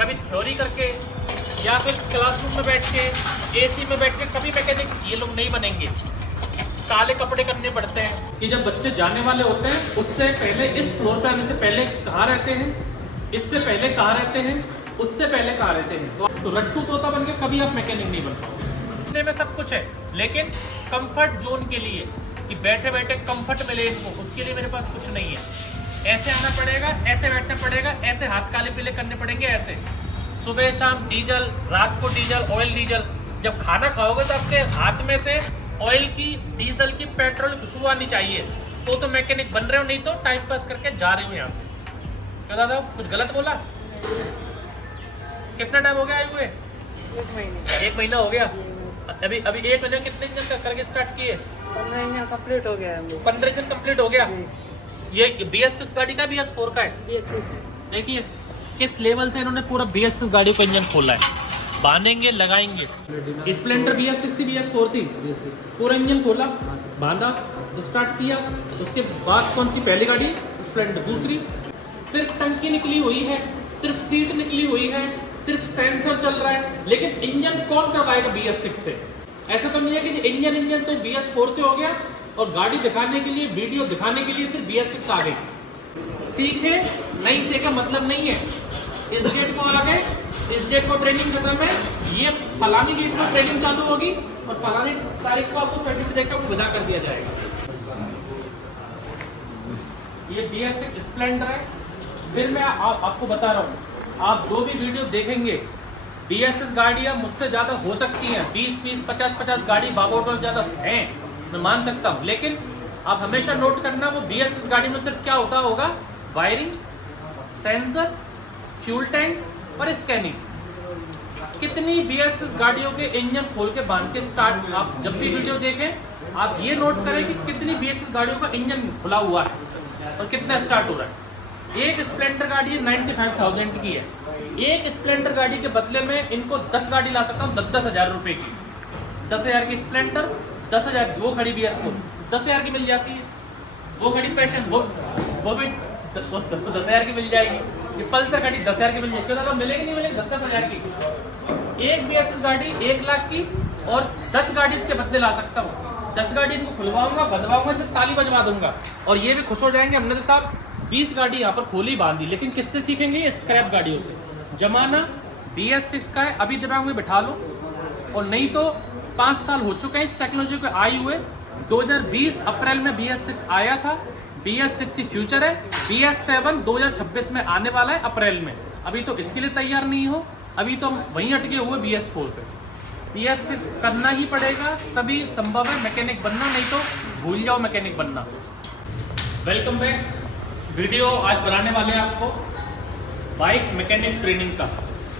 कभी थ्योरी करके या फिर क्लासरूम में बैठ के एसी में बैठ के कभी मैकेनिक ये लोग नहीं बनेंगे। काले कपड़े करने पड़ते हैं कि जब बच्चे जाने वाले होते हैं उससे पहले, इस फ्लोर पे आने से पहले कहाँ रहते हैं, इससे पहले कहाँ रहते हैं, उससे पहले कहाँ रहते हैं। तो रट्टू तोता बन के कभी आप मैकेनिक नहीं बन पाओगे। में सब कुछ है, लेकिन कंफर्ट जोन के लिए कि बैठे बैठे कंफर्ट मिले इनको, उसके लिए मेरे पास कुछ नहीं है। ऐसे आना पड़ेगा, ऐसे बैठना पड़ेगा, ऐसे हाथ काले पीले करने पड़ेंगे, ऐसे सुबह शाम डीजल, रात को डीजल, ऑयल डीजल। जब खाना खाओगे तो आपके हाथ में से ऑयल की, डीजल की, पेट्रोल की खुशबू आनी चाहिए, तो मैकेनिक बन रहे हो, नहीं तो टाइम पास करके जा रहे हो यहाँ से। क्या दादा कुछ गलत बोला? कितना टाइम हो गया आए हुए? 1 महीने। 1 महीना हो गया। अभी 1 महीने कितने दिन करके स्टार्ट किए? 15 दिन कंप्लीट हो गया है। 15 दिन कंप्लीट हो गया। ये BS6 गाड़ी का BS4 का है। BS6 देखिए किस लेवल से इन्होंने पूरा BS6 गाड़ी को इंजन खोला है। बांधेंगे, लगाएंगे। स्प्लेंडर BS6 थी, BS4 थी, पूरा इंजन खोला, बांधा, स्टार्ट किया। उसके बाद कौन सी पहली गाड़ी? स्प्लेंडर। दूसरी सिर्फ टंकी निकली हुई है, सिर्फ सीट निकली हुई है, सिर्फ सेंसर चल रहा है, लेकिन इंजन कौन करवाएगा BS6 से? ऐसा तो नहीं है कि इंजन तो BS4 से हो गया और गाड़ी दिखाने के लिए, वीडियो दिखाने के लिए सिर्फ BS6 आ गई। सीखे नहीं सीखा मतलब नहीं है। इस डेट को आ गए, इस डेट को ट्रेनिंग खत्म है, ये फलानी डेट को ट्रेनिंग चालू होगी और फलानी तारीख को आपको सर्टिफिकेट देकर विदा कर दिया जाएगा। ये BS6 स्प्लेंडर है। फिर मैं आपको बता रहा हूँ, आप जो भी वीडियो देखेंगे, BS6 गाड़ियाँ मुझसे ज़्यादा हो सकती हैं, 20-20, 50-50 गाड़ी बाबा ज़्यादा हैं, मैं मान सकता हूँ, लेकिन आप हमेशा नोट करना वो BS6 गाड़ी में सिर्फ क्या होता होगा? वायरिंग, सेंसर, फ्यूल टैंक और स्कैनिंग। कितनी BS6 गाड़ियों के इंजन खोल के बांध के स्टार्ट, आप जब भी वीडियो देखें आप ये नोट करें कि कितनी BS6 गाड़ियों का इंजन खुला हुआ है और कितना स्टार्ट हो रहा है। एक स्प्लेंडर गाड़ी 95,000 की है। एक स्प्लेंडर गाड़ी के बदले में इनको 10 गाड़ी ला सकता हूँ 10-10 हज़ार रुपये की। 10,000 की स्प्लेंडर, 10,000 वो खड़ी BS4 10,000 की मिल जाती है। वो खड़ी पैशन, वो भी 10,000 की मिल जाएगी। ये पल्सर गाड़ी 10,000 की मिल जाएगी। क्यों मिलेगी? नहीं मिलेगी। 10,000 की एक BS6 गाड़ी 1 लाख की और 10 गाड़ी इसके बदले ला सकता हूँ। 10 गाड़ी इनको खुलवाऊंगा, बदवाऊंगा, जब ताली बजवा दूंगा और ये भी खुश हो जाएंगे, हमने तो साहब 20 गाड़ी यहाँ पर खोली बांधी। लेकिन किससे सीखेंगे? ये स्क्रैप गाड़ियों से। जमाना BS6 का है, अभी दिमाग में बिठा लो। और नहीं तो 5 साल हो चुके हैं इस टेक्नोलॉजी को आए हुए। 2020 अप्रैल में BS6 आया था। BS6 ही फ्यूचर है। BS7 2026 में आने वाला है अप्रैल में। अभी तो इसके लिए तैयार नहीं हो, अभी तो हम वहीं अटके हुए BS4 पे। BS6 करना ही पड़ेगा, तभी संभव है मैकेनिक बनना, नहीं तो भूल जाओ मैकेनिक बनना। Welcome back. वीडियो आज बनाने वाले हैं आपको बाइक मैकेनिक ट्रेनिंग का।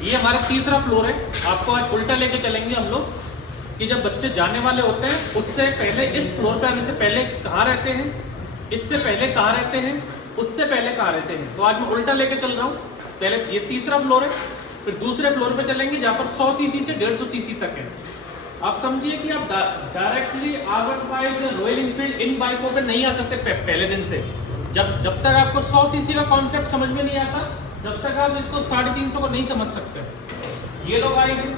ये हमारा तीसरा फ्लोर है। आपको आज उल्टा लेके चलेंगे हम लोग कि जब बच्चे जाने वाले होते हैं उससे पहले, इस फ्लोर पे आने से पहले कहाँ रहते हैं, इससे पहले कहाँ रहते हैं, उससे पहले कहाँ रहते हैं। तो आज मैं उल्टा लेके चल रहा हूँ। पहले ये तीसरा फ्लोर है, फिर दूसरे फ्लोर पे चलेंगे जहाँ पर 100 सीसी से 150 सीसी तक है। आप समझिए कि आप डायरेक्टली R15 या रॉयल इनफील्ड इन बाइकों पे नहीं आ सकते पहले दिन से। जब तक आपको 100 सीसी का कॉन्सेप्ट समझ में नहीं आता, जब तक आप इसको 350 को नहीं समझ सकते। ये लोग आएंगे,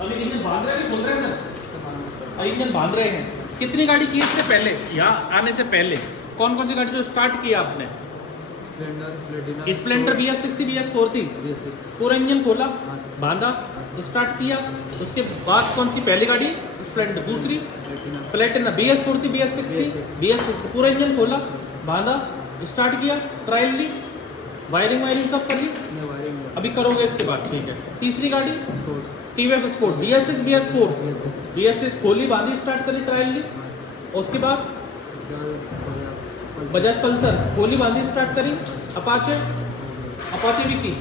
अभी इंजन बांध रहे हैं, बोल रहे हैं सर, इंजन बांध रहे हैं। कितनी गाड़ी की इससे पहले, यहाँ आने से पहले कौन कौन सी गाड़ी जो स्टार्ट किया आपने? स्प्लेंडर BS6 थी, BS4 थी, पूरा इंजन खोला, बांधा, स्टार्ट किया। उसके बाद कौन सी पहली गाड़ी? स्प्लेंडर। दूसरी प्लेटिना, BS4 थी, BS6 थी, BS6 पूरा इंजन खोला, बांधा, स्टार्ट किया, ट्रायल ली, वायरिंग सब कर ली, अभी करोगे इसके बाद। ठीक है। तीसरी गाड़ी TVS sport, BS6 BS4, BS6 खोली, बांधी, स्टार्ट करी, ट्रायल ली। उसके बाद बजाज पल्सर खोली, बांधी, स्टार्ट करी। अपाचे भी की।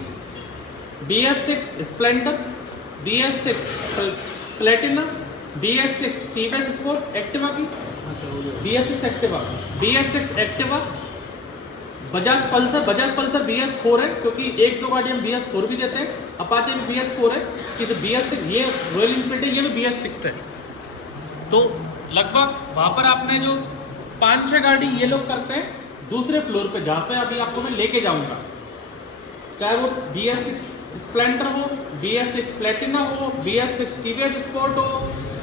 BS6 Splendor, BS6 Platina, BS6 TVS sport, Activa की, BS6 Activa, BS6 Activa, Bajaj Pulsar BS4 है, क्योंकि 1-2 गाड़ी हम BS4 भी देते हैं। अपाचे भी BS4 है, किसी BS6, ये रॉयल इनफील्ड है, ये भी BS6 है। तो लगभग वहाँ पर आपने जो 5-6 गाड़ी ये लोग करते हैं दूसरे फ्लोर पे, जहाँ पे अभी आपको मैं लेके जाऊँगा। चाहे वो BS6 स्प्लेंडर हो, BS6 प्लेटिना हो, BS6 TVS स्पोर्ट हो,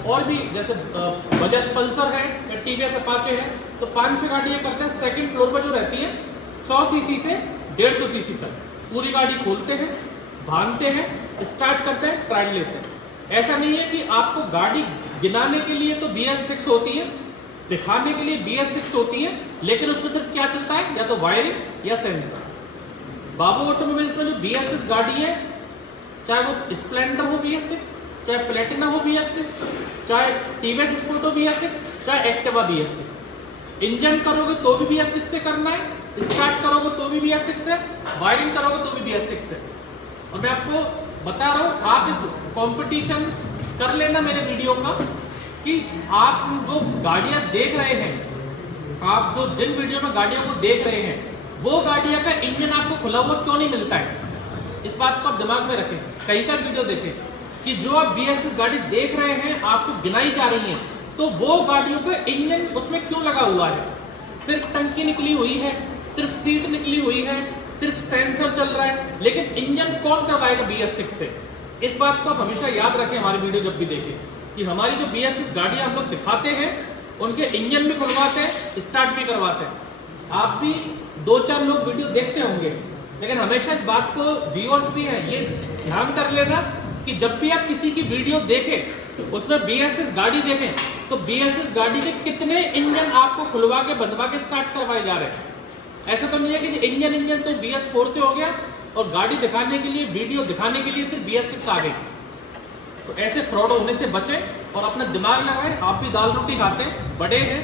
और भी जैसे बजाज पल्सर है या TVS अपाचे है, तो 5-6 गाड़ियाँ करते हैं। सेकंड फ्लोर पर जो रहती हैं 100 सीसी से 150 सीसी तक पूरी गाड़ी खोलते हैं, भागते हैं, स्टार्ट करते हैं, ट्रायल लेते हैं। ऐसा नहीं है कि आपको गाड़ी गिनाने के लिए तो BS6 होती है, दिखाने के लिए BS6 होती है, लेकिन उसमें सिर्फ क्या चलता है, या तो वायरिंग या सेंसर। बाबू ऑटोमोबाइल्स में जो BS6 गाड़ी है, चाहे वो स्प्लेंडर हो BS6, चाहे प्लेटिना हो BS6, चाहे TVS स्पोर्ट हो BS6, चाहे एक्टिवा BS6, इंजन करोगे तो भी BS6 से करना है, स्टार्ट करोगे तो भी BS6 से, वायरिंग करोगे तो भी BS6 से। और मैं आपको बता रहा हूँ, आप इस कंपटीशन कर लेना मेरे वीडियो का, कि आप जो गाड़ियाँ देख रहे हैं, आप जो जिन वीडियो में गाड़ियों को देख रहे हैं, वो गाड़ियाँ का इंजन आपको खुला हुआ क्यों नहीं मिलता है। इस बात को आप दिमाग में रखें, कहीं का वीडियो देखें कि जो आप BS6 गाड़ी देख रहे हैं, आपको गिनाई जा रही है, तो वो गाड़ियों का इंजन उसमें क्यों लगा हुआ है। सिर्फ टंकी निकली हुई है, सिर्फ सीट निकली हुई है, सिर्फ सेंसर चल रहा है, लेकिन इंजन कौन करवाएगा BS6 से। इस बात को आप हमेशा याद रखें हमारी वीडियो जब भी देखें, कि हमारी जो BS6 गाड़ी आप लोग दिखाते हैं, उनके इंजन भी खुलवाते हैं, स्टार्ट भी करवाते हैं। आप भी 2-4 लोग वीडियो देखते होंगे, लेकिन हमेशा इस बात को व्यूअर्स भी हैं, ये ध्यान कर लेना कि जब भी आप किसी की वीडियो देखें, उसमें BS6 गाड़ी देखें, तो BS6 गाड़ी के कितने इंजन आपको खुलवा के बनवा के स्टार्ट करवाए जा रहे हैं। ऐसा तो नहीं है कि इंजन तो BS4 से हो गया और गाड़ी दिखाने के लिए, वीडियो दिखाने के लिए सिर्फ BS6 आ गई। तो ऐसे फ्रॉड होने से बचें और अपना दिमाग लगाएं। आप भी दाल रोटी खाते हैं, बड़े हैं,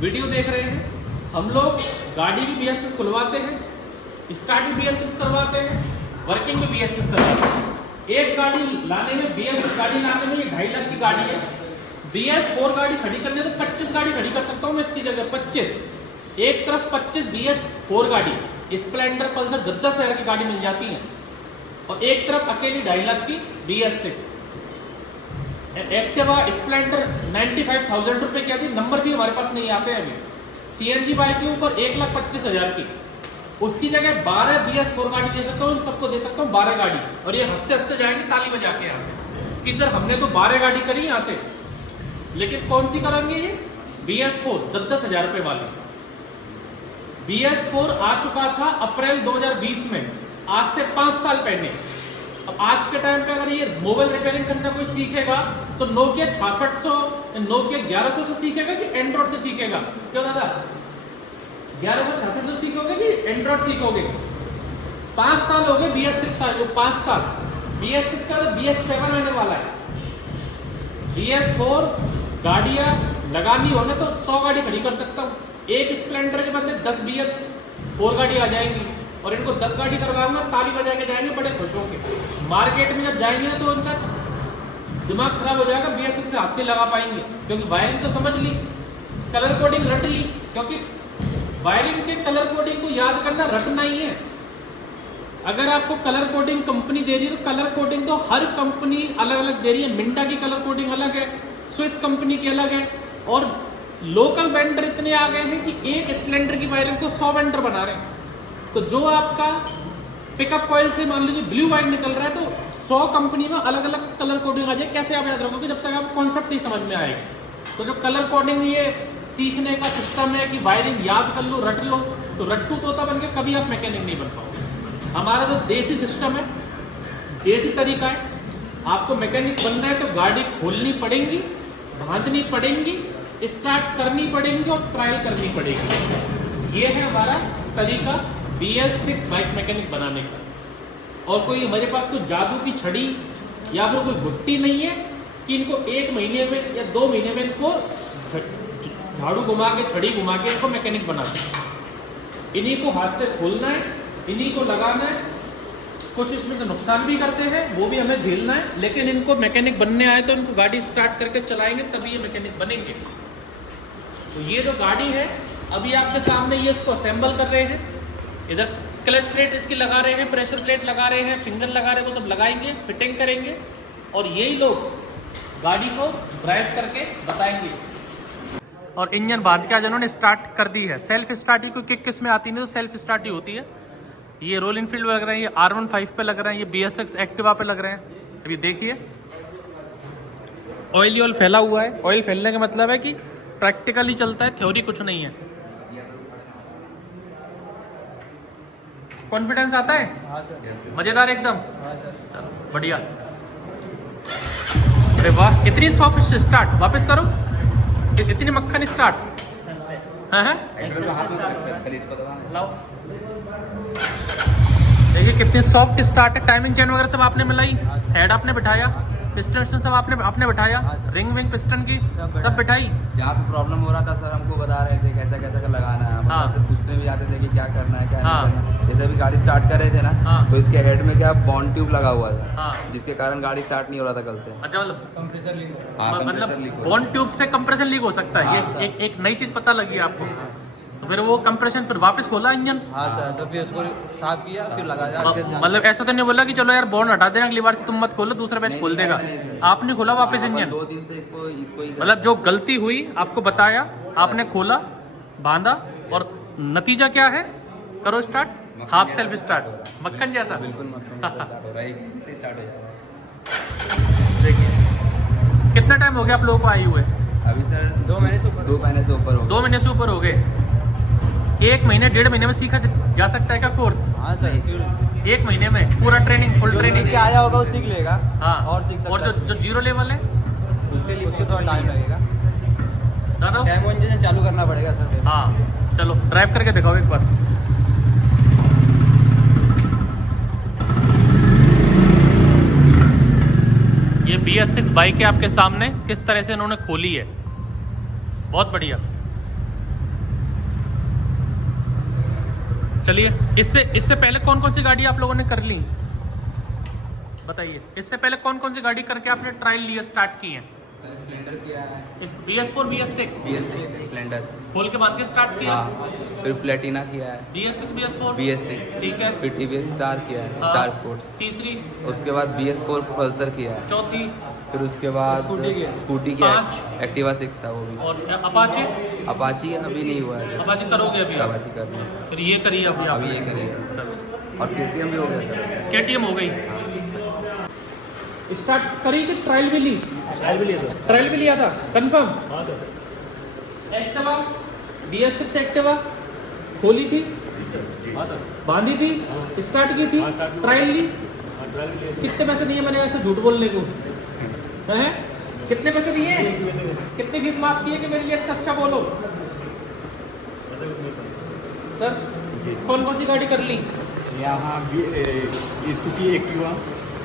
वीडियो देख रहे हैं, हम लोग गाड़ी भी BS6 खुलवाते हैं, स्टार्ट भी BS6 करवाते हैं, वर्किंग भी BS6 करवाते हैं। एक गाड़ी लाने में, BS6 गाड़ी लाने में, ये 2.5 लाख की गाड़ी है। BS4 गाड़ी खड़ी करने तो 25 गाड़ी खड़ी कर सकता हूँ मैं इसकी जगह, 25। एक तरफ 25 BS4 गाड़ी, स्प्लेंडर पल्सर 10-10 हज़ार की गाड़ी मिल जाती है, और एक तरफ अकेली 2.5 लाख की BS6। एक्टिवा स्प्लेंडर 95,000 रुपए की आती, नंबर भी हमारे पास नहीं आते हैं अभी। CNG बाइक के ऊपर 1,25,000 की, उसकी जगह 12 BS4 गाड़ी दे सकता हूँ, इन सबको दे सकता हूँ 12 गाड़ी, और ये हंसते हंसते जाएंगे ताली बजा के यहाँ से कि सर हमने तो 12 गाड़ी करी यहाँ से। लेकिन कौन सी करेंगे ये? BS4 10-10 हज़ार रुपए वाली। BS4 आ चुका था अप्रैल 2020 में, आज से 5 साल पहले। अब आज के टाइम पे अगर ये मोबाइल रिपेयरिंग करना कोई सीखेगा तो Nokia 6600, Nokia 1100 से सीखेगा कि एंड्रॉइड से सीखेगा? क्यों दादा, 1166 से सीखोगे कि एंड्रॉइड सीखोगे? 5 साल हो गए BS6 आए, 5 साल। BS6 का तो BS7 आने वाला है। BS4 गाड़ियाँ लगानी हो ना तो 100 गाड़ी खड़ी कर सकता हूँ। एक स्प्लेंडर के बदले 10 BS4 गाड़ी आ जाएंगी, और इनको 10 गाड़ी करवाऊंगा, ताली बजा के जाएंगे बड़े खुश होकर। मार्केट में जब जाएंगे ना तो उनका दिमाग खराब हो जाएगा, BS6 से हाथ नहीं लगा पाएंगे, क्योंकि वायरिंग तो समझ ली, कलर कोडिंग रट ली, क्योंकि वायरिंग के कलर कोडिंग को याद करना रटना ही है। अगर आपको कलर कोडिंग कंपनी दे रही है तो कलर कोडिंग तो हर कंपनी अलग अलग दे रही है। मिंडा की कलर कोडिंग अलग है, स्विस कंपनी की अलग है, और लोकल वेंडर इतने आ गए हैं कि एक स्प्लेंडर की वायरिंग को 100 वेंडर बना रहे हैं। तो जो आपका पिकअप कॉइल से मान लीजिए ब्लू वायर निकल रहा है, तो 100 कंपनी में अलग अलग कलर कोडिंग आ जाए। कैसे आप याद रखोगे जब तक आपको कॉन्सेप्ट नहीं समझ में आएगा। तो जो कलर कोडिंग ये सीखने का सिस्टम है कि वायरिंग याद कर लो, रट लो, तो रट्टू तोता बन के कभी आप मैकेनिक नहीं बन पाओगे। हमारा तो देसी सिस्टम है, देसी तरीका है। आपको मैकेनिक बनना है तो गाड़ी खोलनी पड़ेगी, बांधनी पड़ेगी, स्टार्ट करनी पड़ेगी और ट्रायल करनी पड़ेगी। ये है हमारा तरीका BS6 बाइक मैकेनिक बनाने का। और कोई हमारे पास कोई जादू की छड़ी या फिर कोई गुट्टी नहीं है कि इनको 1 महीने में या 2 महीने में इनको झाड़ू घुमा के, छड़ी घुमा के इनको मैकेनिक बनाना है। इन्हीं को हाथ से खोलना है, इन्हीं को लगाना है। कुछ इसमें से नुकसान भी करते हैं, वो भी हमें झेलना है, लेकिन इनको मैकेनिक बनने आए तो इनको गाड़ी स्टार्ट करके चलाएंगे तभी ये मैकेनिक बनेंगे। तो ये जो गाड़ी है अभी आपके सामने, ये इसको असेंबल कर रहे हैं। इधर क्लच प्लेट इसकी लगा रहे हैं, प्रेशर प्लेट लगा रहे हैं, फिंगर लगा रहे हैं, वो सब लगाएंगे, फिटिंग करेंगे, और यही लोग गाड़ी को ड्राइव करके बताएंगे। और इंजन बांध के आज इन्होंने स्टार्ट कर दी है। सेल्फ स्टार्ट ही कोई किक किस में आती नहीं, तो सेल्फ स्टार्ट ही होती है। ये रॉयल इनफील्ड लग रहे हैं, ये R15 पे लग रहे हैं, ये BS6 एक्टिवा पे लग रहे हैं। अभी देखिए ऑयल फैला हुआ है। ऑयल फैलने का मतलब है कि प्रैक्टिकली चलता है, थ्योरी कुछ नहीं है। कॉन्फिडेंस आता है? हाँ सर। मजेदार एकदम। हाँ सर। चलो बढ़िया। अरे वाह, कितनी सॉफ्ट स्टार्ट, वापस करो, इतनी मक्खन स्टार्ट। हाँ हाँ लाओ, देखिए कितनी सॉफ्ट स्टार्ट है। टाइमिंग चेन वगैरह सब आपने मिलाई, हेड आपने बिठाया, पिस्टन सब आपने बिठाया, रिंग विंग पिस्टन की सब बिठाई। जहाँ पे प्रॉब्लम हो रहा था सर हमको बता रहे थे कैसा कैसा का लगाना है। हम हाँ। आपसे पूछने भी आते थे कि क्या करना है क्या हाँ। नहीं करना है। जैसे अभी गाड़ी स्टार्ट कर रहे थे ना हाँ। तो इसके हेड में क्या बॉन्ड ट्यूब लगा हुआ था, हाँ। जिसके कारण गाड़ी स्टार्ट नहीं हो रहा था कल से। अच्छा, मतलब कंप्रेसर लीक हो हाँ, मतलब compressor leak हो रहा बॉन्ड ट्यूब से कंप्रेशन लीक हो सकता है। हाँ, ये सर। एक नई चीज पता लगी आपको। तो फिर वो कंप्रेशन फिर वापस खोला इंजन। हाँ सर, तो फिर उसको साफ किया, फिर लगाया। मतलब ऐसा तो नहीं बोला कि चलो यार बॉन्ड हटा देना, अगली बार से तुम मत खोलो, दूसरा बैच नहीं, खोल नहीं, देगा। ऐसा नहीं, सर। आपने खोला वापस अपन इंजन। 2 दिन से इसको ही मतलब जो गलती हुई आपको बताया, आपने खोला, बांधा, और नतीजा क्या है? करो स्टार्ट, हाफ सेल्फ स्टार्ट, मक्खन जैसा। बिल्कुल स्टार्ट हो रहा है, एक से स्टार्ट हो जाएगा। देखिए कितना टाइम हो गया आप लोगों को आए हुए? अभी सर 2 महीने से ऊपर हो 2 महीने से ऊपर हो गए। 1 महीने 1.5 महीने में सीखा जा सकता है क्या कोर्स? हाँ सर, 1 महीने में पूरा ट्रेनिंग, फुल ट्रेनिंग। सीख के आया होगा वो सीख लेगा। हाँ, और सीख सकता और है। जो जीरो लेवल है उसके थोड़ा टाइम लगेगा। दादा। डेमो इंजन चालू करना पड़ेगा सर। हाँ चलो ड्राइव करके दिखाओ एक बार। ये BS6 बाइक है आपके सामने, किस तरह से इन्होंने खोली है, बहुत बढ़िया। चलिए इससे पहले कौन कौन सी गाड़ी आप लोगों ने कर ली बताइए? इससे पहले कौन कौन सी गाड़ी करके आपने ट्रायल लिया, स्टार्ट की है? सर स्प्लेंडर किया है, इस BS4 BS6 स्प्लेंडर, खोल के बाद के स्टार्ट किया। हाँ, फिर प्लेटिना किया है, BS6 BS4 BS6, ठीक है। फिर TVS स्टार किया है, हाँ, स्टार स्पोर्ट्स, तीसरी, उसके बाद BS4 पल्सर किया है, चौथी, फिर उसके बाद स्कूटी किया है। स्कूटी किया है, 5, एक्टिवा 6 था वो भी, और अपाचे। अपाची अभी नहीं हुआ है, अपाचे करोगे अभी आप? अपाची करना है, फिर ये करिए अभी आप। अभी ये करेंगे, और KTM भी हो गया सर। KTM हो गई। स्टार्ट करी कि ट्रायल भी ली? ट्रायल भी लिया था, कंफर्म? एक्टिवा BS6 एक्टिवा खोली थी, बांधी थी, स्टार्ट की थी, ट्रायल ली। कितने पैसे दिए मैंने ऐसे झूठ बोलने को? हैं? कितने पैसे दिए? कितनी फीस माफ की है कि मेरे लिए अच्छा बोलो सर? कौन कौन सी गाड़ी कर ली? यहाँ स्कूटी एक्टिवा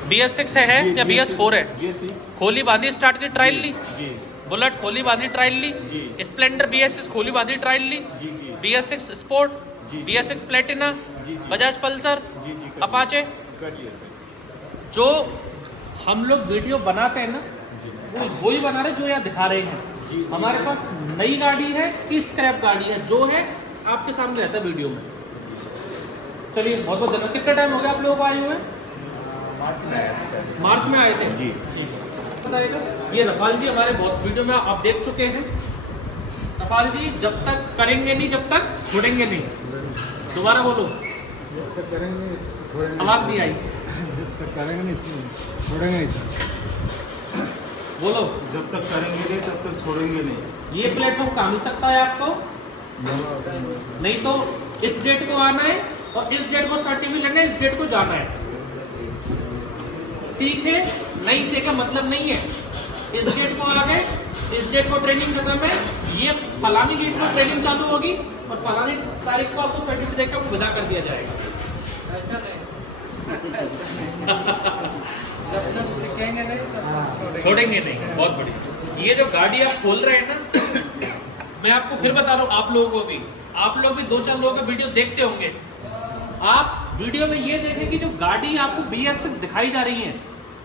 BS6 है या BS4 है? BS6 खोली बांधी स्टार्ट की ट्रायल ली, जी बुलेट खोली बांधी ट्रायल ली, जी। स्प्लेंडर BS6 खोली बांधी ट्रायल ली, जी जी BS6 स्पोर्ट, जी। BS6 प्लेटिना, जी, जी। बजाज पल्सर, जी जी अपाचे। कर दिया सर। जो हम लोग वीडियो बनाते हैं ना, वो ही बना रहे जो यहाँ दिखा रहे हैं। हमारे पास नई गाड़ी है कि स्क्रैप गाड़ी है, जो है आपके सामने रहता है वीडियो में। चलिए बहुत बहुत धन्यवाद। कितना टाइम हो गया आप लोगों को आए हुए? मार्च में आए थे। जी ठीक है, बताइएगा। ये रफाल जी हमारे बहुत वीडियो में आप देख चुके हैं। रफाल जी जब तक करेंगे नहीं, जब तक छोड़ेंगे नहीं। दोबारा बोलो, जब तक करेंगे छोड़ेंगे, आवाज नहीं आई। जब तक करेंगे नहीं छोड़ेंगे नहीं सर। बोलो, जब तक करेंगे नहीं तब तक छोड़ेंगे नहीं। ये प्लेटफॉर्म कहाँ मिल सकता है आपको? नहीं तो इस डेट को आना है और इस डेट को सर्टिफिकेट लेना है, इस डेट को जाना है। सीखे नहीं सीखे मतलब नहीं है। इस डेट को आ गए, इस डेट को ट्रेनिंग खत्म है, ये फलानी डेट को ट्रेनिंग चालू होगी और फलानी तारीख को आपको सर्टिफिकेट देकर विदा कर दिया जाएगा। ऐसा नहीं। जब तक सीखेंगे नहीं तब तक छोड़ेंगे नहीं। बहुत बढ़िया। ये जो गाड़ी आप खोल रहे हैं ना, मैं आपको फिर बता रहा हूँ, आप लोगों को भी, आप लोग भी 2-4 लोगों का वीडियो देखते होंगे। आप वीडियो में ये देखें कि जो गाड़ी आपको BS6 दिखाई जा रही है,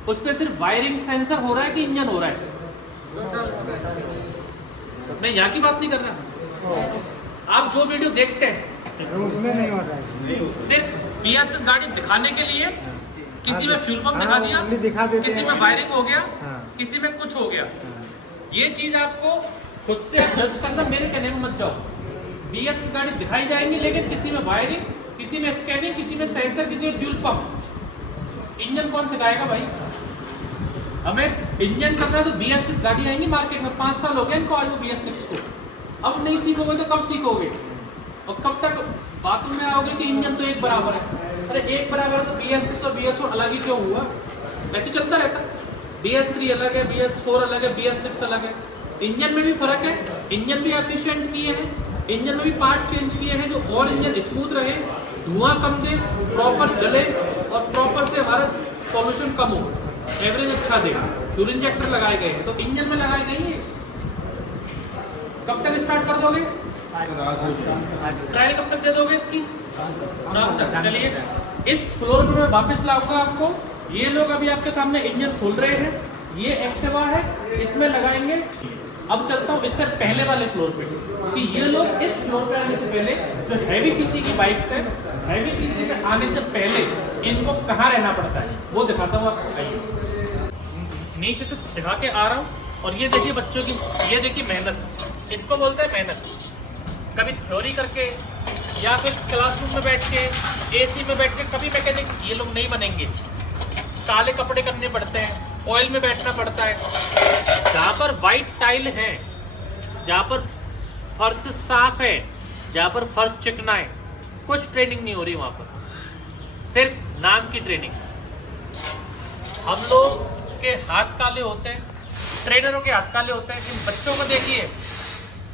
उस पर सिर्फ वायरिंग सेंसर हो रहा है कि इंजन हो रहा है? मैं यहाँ की बात नहीं कर रहा। आप जो वीडियो देखते हैं उसमें नहीं हो रहा है। सिर्फ BS6 गाड़ी दिखाने के लिए, किसी में फ्यूल पंप दिखा दिया, only दिखा देते किसी हैं। में वायरिंग हो गया, हाँ। किसी में कुछ हो गया। ये चीज आपको खुद से जज करना, मेरे कहने में मत जाओ। BS6 गाड़ी दिखाई जाएंगी, लेकिन किसी में वायरिंग, किसी में स्कैनिंग, किसी में सेंसर, किसी में फ्यूल पंप। इंजन कौन सिखाएगा भाई? हमें इंजन करना है तो BS6 गाड़ी आएंगी मार्केट में, 5 साल हो गए इनको आयु BS6 को। अब नहीं सीखोगे तो कब सीखोगे? और कब तक बातों में आओगे कि इंजन तो एक बराबर है? अरे एक बराबर है तो BS6 और BS4 अलग ही क्यों हुआ? ऐसे चलता रहता। BS3 अलग है, BS4 अलग है, BS6 अलग है। इंजन में भी फर्क है, इंजन भी एफिशिएंट किए हैं, इंजन में भी पार्ट चेंज किए हैं जो और इंजन स्मूथ रहे, धुआं कम दे, प्रॉपर जले और प्रॉपर से हमारा पॉल्यूशन कम हो, एवरेज अच्छा दे। फ्यूल इंजेक्टर लगाए गए हैं तो इंजन में लगाए गए हैं। कब तक स्टार्ट कर दोगे? ट्रायल कब तक दे दोगे इसकी? शाम तक। चलिए इस फ्लोर पर मैं वापस लाऊंगा आपको। ये लोग अभी आपके सामने इंजन खोल रहे हैं, ये एक्टिवा है, इसमें लगाएंगे। अब चलता हूँ इससे पहले वाले फ्लोर पे कि ये लोग इस फ्लोर पे आने से पहले जो हैवी सीसी की बाइक्स है, हैवी सीसी के आने से पहले इनको कहाँ रहना पड़ता है वो दिखाता हूँ आपको। आइए नीचे से दिखा के आ रहा हूँ। और ये देखिए बच्चों की, ये देखिए मेहनत, इसको बोलते हैं मेहनत। कभी थ्योरी करके या फिर क्लासरूम में बैठ के, AC में बैठ के कभी मैकेनिक ये लोग नहीं बनेंगे। काले कपड़े करने पड़ते हैं, ऑयल में बैठना पड़ता है। जहाँ पर वाइट टाइल है, जहाँ पर फर्श साफ है, जहाँ पर फर्श चिकना है, कुछ ट्रेनिंग नहीं हो रही वहाँ पर, सिर्फ नाम की ट्रेनिंग। हम लोग के हाथ काले होते हैं, ट्रेनरों के हाथ काले होते हैं। इन बच्चों को देखिए,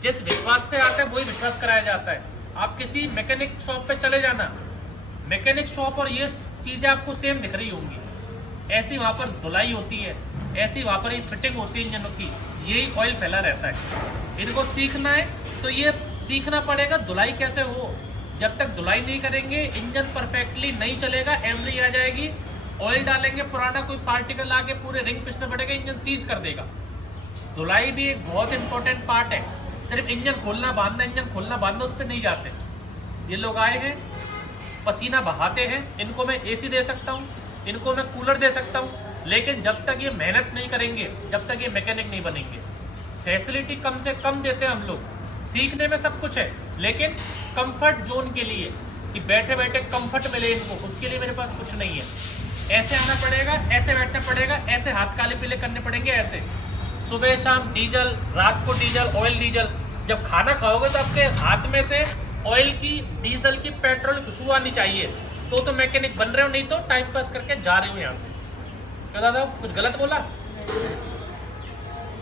जिस विश्वास से आते हैं वही विश्वास कराया जाता है। आप किसी मैकेनिक शॉप पे चले जाना, मैकेनिक शॉप और ये चीज़ें आपको सेम दिख रही होंगी। ऐसी वहाँ पर धुलाई होती है, ऐसी वहाँ पर ही फिटिंग होती है इंजनों की, यही ऑयल फैला रहता है। इनको सीखना है तो ये सीखना पड़ेगा धुलाई कैसे हो। जब तक धुलाई नहीं करेंगे इंजन परफेक्टली नहीं चलेगा, एमरी आ जाएगी, ऑयल डालेंगे पुराना, कोई पार्टिकल आके पूरे रिंग पिस्टन बढ़ेगा, इंजन सीज कर देगा। धुलाई भी एक बहुत इंपॉर्टेंट पार्ट है। सिर्फ इंजन खोलना बांधना, इंजन खोलना बांधना, उस पर नहीं जाते। ये लोग आए हैं, पसीना बहाते हैं, इनको मैं AC दे सकता हूँ, इनको मैं कूलर दे सकता हूँ, लेकिन जब तक ये मेहनत नहीं करेंगे, जब तक ये मैकेनिक नहीं बनेंगे। फैसिलिटी कम से कम देते हैं हम लोग, सीखने में सब कुछ है, लेकिन कंफर्ट जोन के लिए कि बैठे बैठे कंफर्ट मिले इनको, उसके लिए मेरे पास कुछ नहीं है। ऐसे आना पड़ेगा, ऐसे बैठना पड़ेगा, ऐसे हाथ काले पीले करने पड़ेंगे, ऐसे सुबह शाम डीजल, रात को डीजल, ऑयल डीजल। जब खाना खाओगे तो आपके हाथ में से ऑयल की, डीजल की, पेट्रोल की खुशबू आनी चाहिए, तो मैकेनिक बन रहे हो, नहीं तो टाइम पास करके जा रहे हो यहाँ से। क्या दादा कुछ गलत बोला?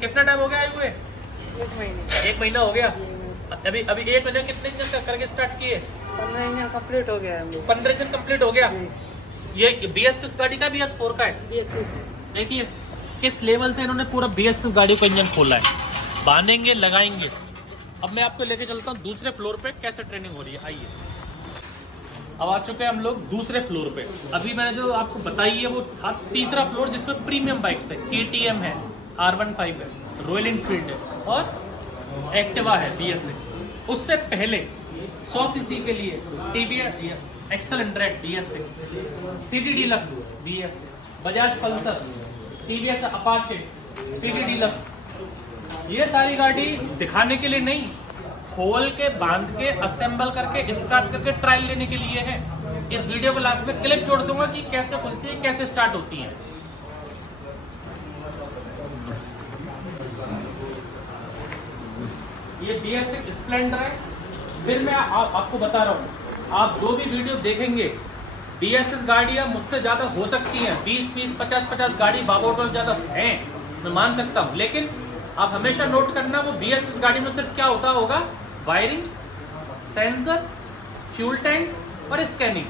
कितना टाइम हो गया आए हुए? 1 महीना हो गया। अभी 1 महीने कितने दिन करके स्टार्ट किए? 15 दिन कंप्लीट हो गया। 15 दिन कंप्लीट हो गया। ये BS6 गाड़ी का BS4 का है। BS6 देखिए किस लेवल से इन्होंने पूरा BS6 गाड़ी को इंजन खोला है। बांधेंगे, लगाएंगे। अब मैं आपको लेके चलता हूँ दूसरे फ्लोर पे कैसे ट्रेनिंग हो रही है। आइए, अब आ चुके हैं हम लोग दूसरे फ्लोर पे। अभी मैंने जो आपको बताई है वो था तीसरा फ्लोर, जिसमें प्रीमियम बाइक्स है, KTM है, R15 है, रॉयल एनफील्ड है और एक्टिवा है BS6। उससे पहले 100 सीसी के लिए TVS Excel 100 BS6, CD Deluxe BS6, Bajaj Pulsar, TVS Apache CD Deluxe. ये सारी गाड़ी दिखाने के लिए नहीं, खोल के, बांध के, असेंबल करके, स्टार्ट करके ट्रायल लेने के लिए है। इस वीडियो को लास्ट में क्लिप जोड़ दूंगा कि कैसे खुलती है, कैसे स्टार्ट होती है। ये BS6 स्प्लेंडर है। फिर मैं आपको बता रहा हूँ, आप जो भी वीडियो देखेंगे, BS6 गाड़ियाँ मुझसे ज़्यादा हो सकती हैं, 20-20, 50-50 गाड़ी बाबोटोल ज़्यादा हैं, मैं मान सकता हूँ। लेकिन आप हमेशा नोट करना, वो BS6 गाड़ी में सिर्फ क्या होता होगा, वायरिंग, सेंसर, फ्यूल टैंक और स्कैनिंग।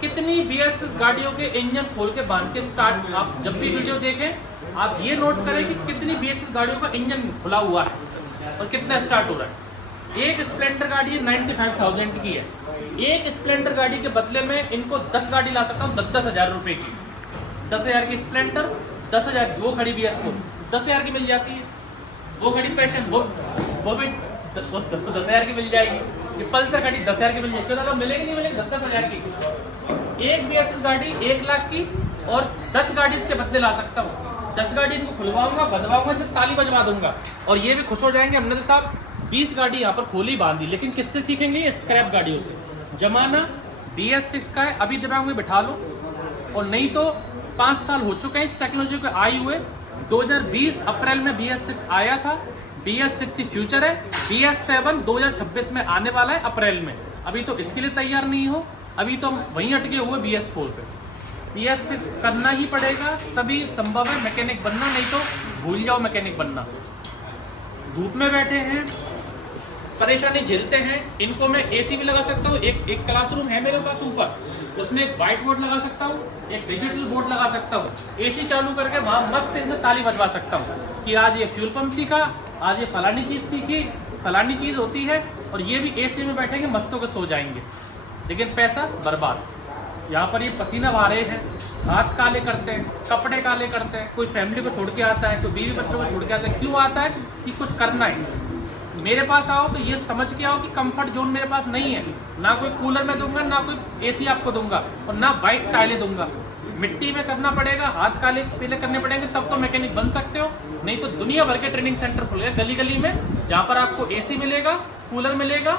कितनी BS6 गाड़ियों के इंजन खोल के बांध के स्टार्ट, आप जब भी वीडियो देखें आप ये नोट करें कि कितनी BS6 गाड़ियों का इंजन खुला हुआ है और कितना स्टार्ट हो रहा है। एक स्प्लेंडर गाड़ी 95,000 की है। एक स्प्लेंडर गाड़ी के बदले में इनको 10 गाड़ी ला सकता हूँ 10-10 हज़ार रुपये की। 10,000 की स्प्लेंडर, 10,000 वो खड़ी BS4 10,000 की मिल जाती है। वो खड़ी पैशन, वो भी 10,000 की मिल जाएगी। ये पल्सर गाड़ी 10,000 की मिल जाएगी। तो मिलेगी नहीं मिलेगी 10,000 की। एक BS6 गाड़ी 1 लाख की और 10 गाड़ी इसके बदले ला सकता हूँ। 10 गाड़ी इनको खुलवाऊंगा, बदवाऊंगा, जब ताली बजवा दूंगा और ये भी खुश हो जाएंगे, हमने तो साहब 20 गाड़ी यहाँ पर खोली बांधी। लेकिन किससे सीखेंगे? ये स्क्रैप गाड़ियों से। जमाना BS6 का है, अभी दिमाग में बिठा लो। और नहीं तो 5 साल हो चुके हैं इस टेक्नोलॉजी को आए हुए। 2020 अप्रैल में BS6 आया था, BS6 ही फ्यूचर है। BS7 2026 में आने वाला है अप्रैल में। अभी तो इसके लिए तैयार नहीं हो, अभी तो हम वहीं अटके हुए BS4 पे। BS6 करना ही पड़ेगा, तभी संभव है मैकेनिक बनना, नहीं तो भूल जाओ मैकेनिक बनना। धूप में बैठे हैं, परेशानी झेलते हैं, इनको मैं AC भी लगा सकता हूँ। एक क्लासरूम है मेरे पास ऊपर, उसमें एक व्हाइट बोर्ड लगा सकता हूँ, एक डिजिटल बोर्ड लगा सकता हूँ। AC चालू करके वहाँ मस्त इनसे ताली बजवा सकता हूँ कि आज ये फ्यूल पंप सीखा, आज ये फलानी चीज़ सीखी, फलानी चीज़ होती है। और ये भी AC में बैठेंगे, मस्तों के सो जाएंगे। लेकिन पैसा बर्बाद। यहाँ पर ये पसीना बहा रहे हैं, हाथ काले करते हैं, कपड़े काले करते हैं। कोई फैमिली को छोड़ के आता है, कोई बीवी बच्चों को छोड़ के आता है। क्यों आता है? कि कुछ करना है। मेरे पास आओ तो ये समझ के आओ कि कंफर्ट जोन मेरे पास नहीं है। ना कोई कूलर में दूंगा, ना कोई AC आपको दूंगा, और ना वाइट टाइलें दूंगा। मिट्टी में करना पड़ेगा, हाथ काले पीले करने पड़ेंगे, तब तो मैकेनिक बन सकते हो। नहीं तो दुनिया भर के ट्रेनिंग सेंटर खुल गए गली गली में, जहाँ पर आपको AC मिलेगा, कूलर मिलेगा,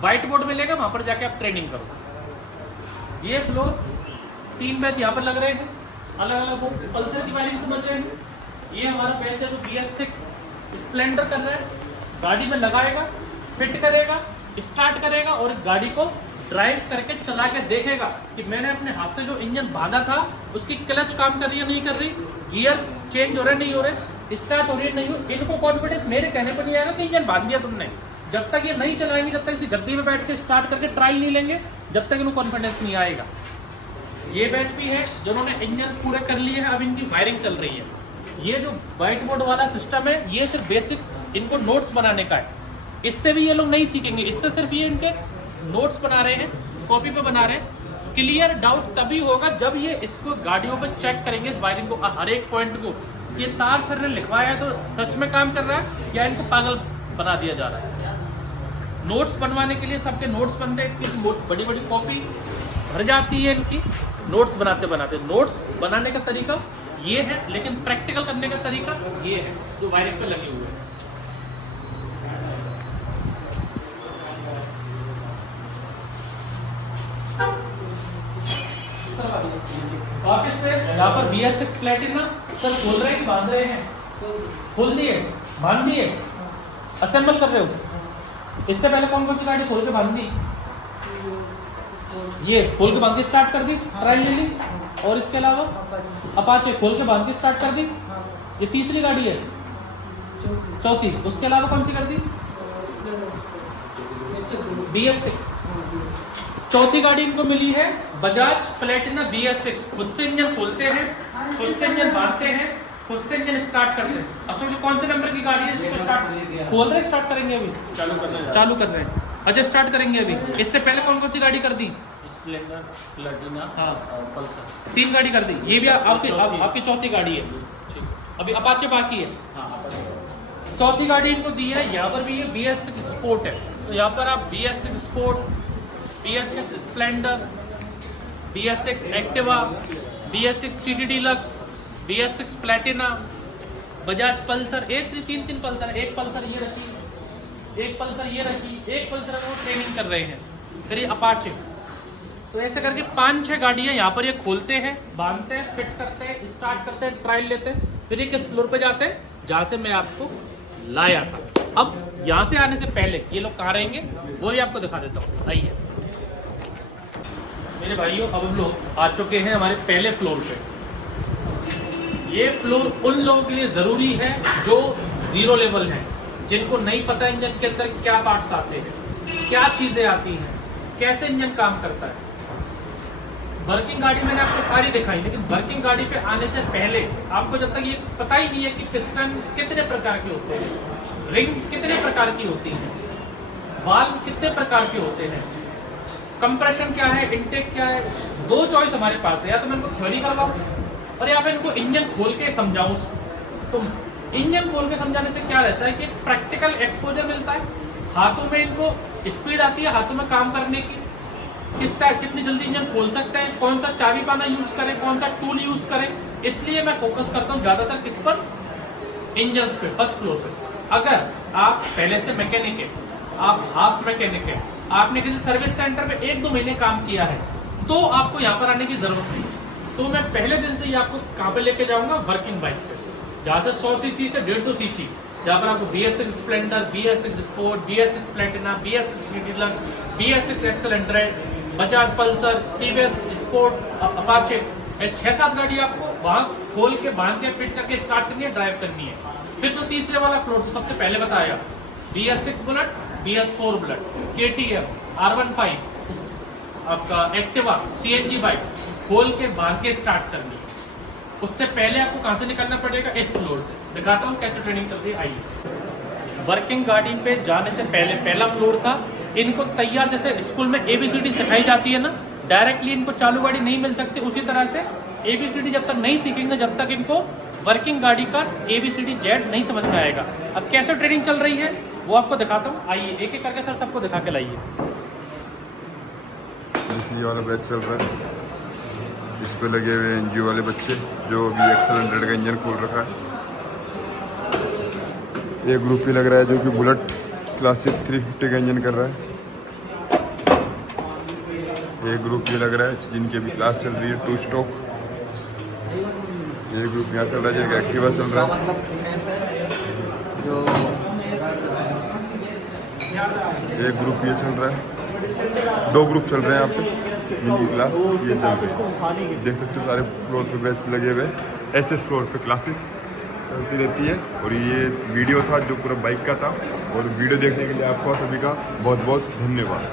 व्हाइट बोर्ड मिलेगा, वहाँ पर जाके आप ट्रेनिंग करो। ये फ्लोर 3 बैच यहाँ पर लग रहे हैं, अलग अलग। वो पल्सर की वायरिंग समझ रहे हैं। ये हमारा बैच है जो BS6 स्प्लेंडर कर रहा है। गाड़ी में लगाएगा, फिट करेगा, स्टार्ट करेगा और इस गाड़ी को ड्राइव करके चला के देखेगा कि मैंने अपने हाथ से जो इंजन बांधा था उसकी क्लच काम कर रही है नहीं कर रही, गियर चेंज हो रहे नहीं हो रहे, स्टार्ट हो रही है नहीं हो। इनको कॉन्फिडेंस मेरे कहने पर नहीं आएगा कि इंजन बांध दिया तुमने। जब तक ये नहीं चलाएंगे, जब तक इसी गद्दी में बैठ के स्टार्ट करके ट्रायल नहीं लेंगे, जब तक इनको कॉन्फिडेंस नहीं आएगा। ये बैच भी है जिन्होंने इंजन पूरे कर लिए हैं, अब इनकी वायरिंग चल रही है। ये जो व्हाइट बोर्ड वाला सिस्टम है, ये सिर्फ बेसिक इनको नोट्स बनाने का है। इससे भी ये लोग नहीं सीखेंगे, इससे सिर्फ ये इनके नोट्स बना रहे हैं, कॉपी पे बना रहे हैं। क्लियर डाउट तभी होगा जब ये इसको गाड़ियों पे चेक करेंगे, इस वायरिंग को, हर एक पॉइंट को। ये तार सर ने लिखवाया है तो सच में काम कर रहा है या इनको पागल बना दिया जा रहा है। नोट्स बनवाने के लिए सबके नोट्स बनते हैं, इतनी बड़ी बड़ी कॉपी भर जाती है इनकी नोट्स बनाते बनाते। नोट्स बनाने का तरीका ये है, लेकिन प्रैक्टिकल करने का तरीका ये है जो वायरिंग पे लगे हुए हैं। वापस से यहाँ पर BS6 प्लेटिना सर खोल रहे हैं कि बांध रहे हैं? खोल दिए, बांध दिए, असेंबल कर रहे हो। इससे पहले कौन कौन सी गाड़ी खोल के बांध दी? ये खोल के बांध के स्टार्ट कर दी, ट्रायल ले ली। और इसके अलावा अपाचे खोल के बांध के स्टार्ट कर दी। ये तीसरी गाड़ी है, चौथी। उसके अलावा कौन सी कर दी? BS6। चौथी गाड़ी इनको मिली है बजाज प्लेटिना BS6। खुद से इंजन खोलते हैं, खुद से इंजन बांधते हैं, खुद से इंजन स्टार्ट करते हैं। अशोक जी कौन से नंबर की गाड़ी है जिसको स्टार्ट खोल रहे हैं? स्टार्ट करेंगे अभी, चालू कर रहे हैं। अच्छा स्टार्ट करेंगे अभी। इससे पहले कौन कौन सी गाड़ी कर दी? स्प्लेंडर, प्लेटिना, हाँ, और पल्सर। 3 गाड़ी कर दी। ये भी आपकी चौथी गाड़ी है। अभी अपाचे बाकी है। चौथी गाड़ी इनको दी है। यहाँ पर भी ये BS6 स्पोर्ट है, तो यहाँ पर आप BS6 Sport, BS6 Splendor, BS6 Activa, BS6 city deluxe, BS6 Platina, Bajaj Pulsar. एक 3 पल्सर, एक पल्सर ये रखी, एक पल्सर ये रखी, एक पल्सर वो ट्रेनिंग कर रहे हैं। फिर ये अपाचे। तो ऐसे करके 5-6 गाड़ियाँ यहाँ पर ये खोलते हैं, बांधते हैं, फिट करते हैं, स्टार्ट करते हैं, ट्रायल लेते हैं। फिर ये किस फ्लोर पे जाते हैं जहाँ से मैं आपको लाया था। अब यहाँ से आने से पहले ये लोग कहाँ रहेंगे वो भी आपको दिखा देता हूँ। आइए मेरे भाइयों, अब हम लोग आ चुके हैं हमारे पहले फ्लोर पे। ये फ्लोर उन लोगों के लिए ज़रूरी है जो 0 लेवल हैं, जिनको नहीं पता इंजन के अंदर क्या पार्ट्स आते हैं, क्या चीज़ें आती हैं, कैसे इंजन काम करता है। वर्किंग गाड़ी मैंने आपको सारी दिखाई, लेकिन वर्किंग गाड़ी पे आने से पहले आपको जब तक ये पता ही नहीं है कि पिस्टन कितने प्रकार के होते हैं, रिंग कितने प्रकार की होती है, वाल्व कितने प्रकार के होते हैं, कंप्रेशन क्या है, इनटेक क्या है। 2 चॉइस हमारे पास है, या तो मैं इनको थ्योरी करवाऊँ और या फिर इनको इंजन खोल के समझाऊँ। तो इंजन खोल के समझाने से क्या रहता है कि प्रैक्टिकल एक्सपोजर मिलता है, हाथों में इनको स्पीड आती है हाथों में काम करने की, कितनी जल्दी इंजन खोल सकते हैं, कौन सा चाबी पाना यूज करें, कौन सा टूल यूज करें। इसलिए मैं फोकस करता हूँ ज्यादातर किस पर, इंजन्स पे, फर्स्ट फ्लोर पे। अगर आप पहले से मैकेनिक है, आप हाफ मैकेनिक है, आपने किसी सर्विस सेंटर में 1-2 महीने काम किया है तो आपको यहाँ पर आने की जरूरत नहीं। तो मैं पहले दिन से ही आपको कहाँ पे लेके जाऊंगा, वर्किंग बाइक पे, जहाँ से 100 सीसी से 150 सीसी, जहाँ पर आपको BS6 Splendor, BS6 Sport, BS6 Platina, BS6 dealer, BS6 Excel 100, Bajaj Pulsar, TVS Sport, Apache, 6-7 गाड़ी आपको वहाँ खोल के बांध के फिट करके स्टार्ट करनी है, ड्राइव करनी है। फिर जो तीसरे वाला फ्लोर जो सबसे पहले बताया, BS6 bullet, BS4 bullet, KTM, R15, आपका एक्टिवा, CNG बाइक खोल के बांध के स्टार्ट करनी है। उससे पहले आपको कहाँ से निकलना पड़ेगा, इस फ्लोर से। दिखाता हूँ कैसे ट्रेनिंग चल रही है, आइए। वर्किंग गाड़ी पे जाने से पहले पहला फ्लोर था, इनको तैयार जैसे स्कूल में ABCD सिखाई जाती है ना, डायरेक्टली इनको चालू गाड़ी नहीं मिल सकती, उसी तरह से ABCD जब तक नहीं सीखेंगे जब तक इनको वर्किंग गाड़ी का ABCD Z नहीं समझ में आएगा। अब कैसे ट्रेनिंग चल रही है वो आपको दिखाता हूँ, आइए एक एक करके सर सबको दिखा के लाइए। ये वाला बैच चल रहा है, इस पे लगे हुए NG वाले बच्चे जो अभी एक्सेल 100 का इंजन खोल रखा है। एक ग्रुप ये लग रहा है जो कि बुलेट क्लासिक 350 का इंजन कर रहा है। एक ग्रुप ये लग रहा है जिनकी अभी क्लास चल रही है 2 स्ट्रोक। एक ग्रुप यहाँ चल रहा है जिनका एक्टिवा चल रहा है। एक ग्रुप ये चल रहा है, 2 ग्रुप चल रहे हैं यहाँ पे जिनकी क्लास ये चल रही है। देख सकते हो सारे फ्लोर पे बैच लगे हुए, ऐसे फ्लोर पे क्लासेस चलती रहती है। और ये वीडियो था जो पूरा बाइक का था, और वीडियो देखने के लिए आपको सभी का बहुत बहुत धन्यवाद।